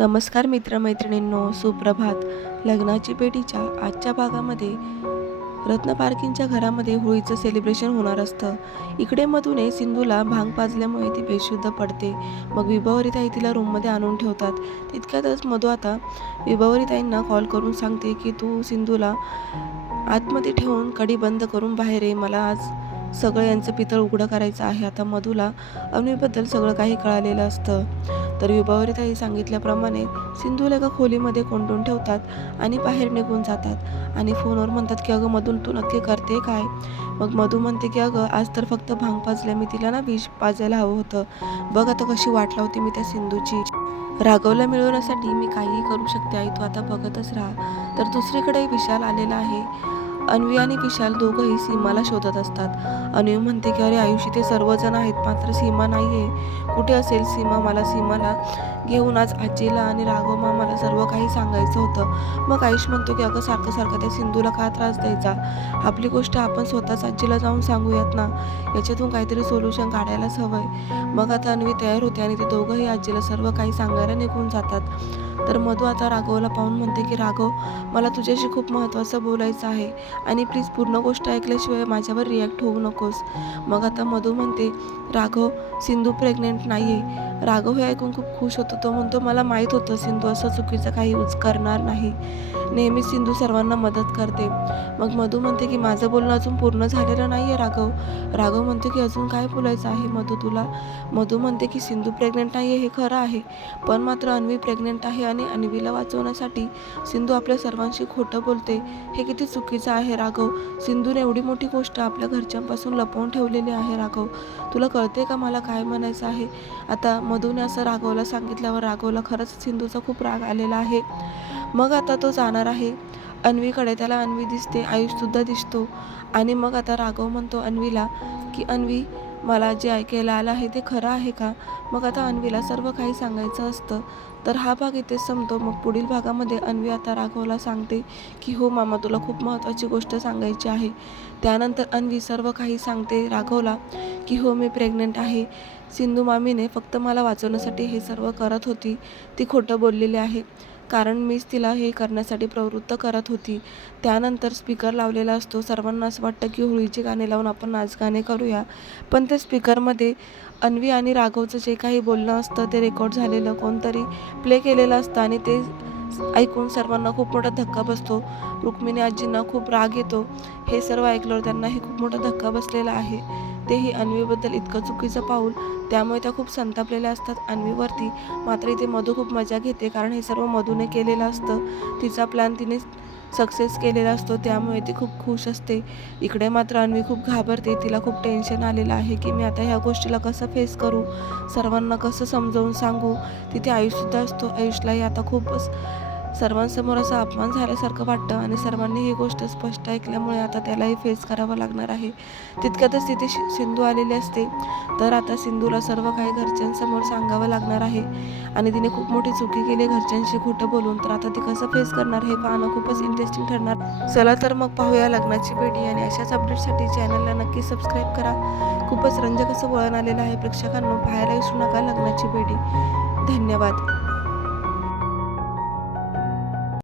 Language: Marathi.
नमस्कार मित्रमैत्रिणींनो सुप्रभात. लग्नाची पेटीच्या आजच्या भागामध्ये रत्न पार्किंगच्या घरामध्ये होळीचं सेलिब्रेशन होणार असतं. इकडे मधूने सिंधूला भांग पाजल्यामुळे ती बेशुद्ध पडते. मग विभावरीताई तिला रूममध्ये आणून ठेवतात. तितक्यातच मधू आता विभावरीताईंना कॉल करून सांगते की तू सिंधूला आतमध्ये ठेवून कडी बंद करून बाहेर ये. मला आज सगळं यांचं पितळ उघडं करायचं आहे. आता मधूला अवनीबद्दल सगळं काही कळालेलं असतं. तर विभावरीताई सांगितल्याप्रमाणे सिंधूला एका खोलीमध्ये कोंडून ठेवतात आणि बाहेर निघून जातात. आणि फोनवर म्हणतात की अगं मधून तू नक्की करते काय? मग मधू म्हणते की अगं आज तर फक्त भांग पाजल्या. मी तिला ना विष पाजायला हवं होतं. बघ आता कशी वाट लावते मी त्या सिंधूची. राघवला मिळवण्यासाठी मी काहीही करू शकते आई. तू आता बघतच राहा. तर दुसरीकडे विशाल आलेला आहे. अन्वी आणि विशाल दोघंही सीमाला शोधत असतात. अन्वी म्हणते की अरे आयुष्य ते सर्वजण आहेत मात्र सीमा नाही आहे कुठे असेल सीमा? मला सीमाला घेऊन आज आजीला आणि राघव मामाला सर्व काही सांगायचं होतं. मग आयुष म्हणतो की अगं सारखं सारखं त्या सिंधूला का त्रास द्यायचा? आपली गोष्ट आपण स्वतःच आजीला जाऊन सांगूयात ना? याच्यातून काहीतरी सोल्युशन काढायलाच हवंय. मग आता अन्वी तयार होते आणि ते दोघंही आजीला सर्व काही सांगायला निघून जातात. तर मधू आता राघवला पाहून म्हणते की राघव मला तुझ्याशी खूप महत्त्वाचं बोलायचं आहे आणि प्लीज पूर्ण गोष्ट ऐकल्याशिवाय माझ्यावर रिॲक्ट होऊ नकोस. मग आता मधू म्हणते राघव सिंधू प्रेग्नेंट नाही आहे राघव हे ऐकून खूप खुश होतो. तो म्हणतो मला माहीत होतं सिंधू असं चुकीचं काही यूज करणार नाही. नेहमी सिंधू सर्वांना मदत करते. मग मधू म्हणते की माझं बोलणं अजून पूर्ण झालेलं नाही आहे राघव. राघव म्हणते की अजून काय बोलायचं आहे मधू तुला? मधू म्हणते की सिंधू प्रेग्नेंट नाही आहे हे खरं आहे. पण मात्र अन्वी प्रेग्नेंट आहे आणि अन्वीला वाचवण्यासाठी सिंधू आपल्या सर्वांशी खोटं बोलते. हे किती चुकीचं आहे राघव. सिंधूने एवढी मोठी गोष्ट आपल्या घरच्यांपासून लपवून ठेवलेली आहे राघव. तुला कळते का मला काय म्हणायचं आहे? आता मधूने असं राघवला सांगितल्यावर राघवला खरंच सिंधूचा खूप राग आलेला आहे. मग आता तो जाणार आहे. अन्वीकडे त्याला अन्वी दिसते आयुषसुद्धा दिसतो. आणि मग आता राघव म्हणतो अन्वीला की अन्वी मला जे ऐकायला आलं आहे ते खरं आहे का? मग आता अन्वीला सर्व काही सांगायचं असतं. तर हा भाग इथे संपतो. मग पुढील भागामध्ये अन्वी आता राघवला सांगते की हो मामा तुला खूप महत्त्वाची गोष्ट सांगायची आहे. त्यानंतर अन्वी सर्व काही सांगते राघवला की हो मी प्रेग्नंट आहे. सिंधू मामीने फक्त मला वाचवण्यासाठी हे सर्व करत होती. ती खोटं बोललेली आहे. कारण मीच तिला हे करण्यासाठी प्रवृत्त करत होती. त्यानंतर स्पीकर लावलेला असतो. सर्वांना असं वाटतं की होळीची गाणे लावून आपण नाच गाणे करूया. पण त्या स्पीकरमध्ये अन्वी आणि राघवचं जे काही बोलणं असतं ते रेकॉर्ड झालेलं कोणतरी प्ले केलेलं असतं आणि ते ऐकून सर्वांना खूप मोठा धक्का बसतो. रुक्मिणी आजींना खूप राग येतो. हे सर्व ऐकल्यावर त्यांना हे खूप मोठा धक्का बसलेला आहे. तेही अन्वीबद्दल इतकं चुकीचं पाऊल त्यामुळे त्या खूप संतापलेल्या असतात. अन्वीवरती मात्र इथे मधू खूप मजा घेते कारण हे सर्व मधूने केलेलं असतं. तिचा प्लॅन तिने सक्सेस केलेला असतो त्यामुळे ती खूप खुश असते. इकडे मात्र अन्वी खूप घाबरते. तिला खूप टेन्शन आलेलं आहे की मी आता ह्या गोष्टीला कसं फेस करू? सर्वांना कसं समजावून सांगू? तिथे आयुषसुद्धा असतो. आयुषलाही आता खूपच सर्वांसमोर असा अपमान झाल्यासारखं वाटतं आणि सर्वांनी ही गोष्ट स्पष्ट ऐकल्यामुळे आता त्यालाही फेस करावं लागणार आहे. तितक्यातच तिथे शि- सिंधू आलेली असते. तर आता सिंधूला सर्व काही घरच्यांसमोर सांगावं लागणार आहे. आणि तिने खूप मोठी चुकी केली घरच्यांशी खोटं बोलून. तर आता ती कसं फेस करणार हे पाहणं खूपच इंटरेस्टिंग ठरणार. चला तर मग पाहूया लग्नाची पेढी आणि अशाच अपडेटसाठी चॅनलला नक्की सबस्क्राईब करा. खूपच रंजक असं वळण आलेलं आहे प्रेक्षकांना. पाहायला विसरू नका लग्नाची पेढी धन्यवाद.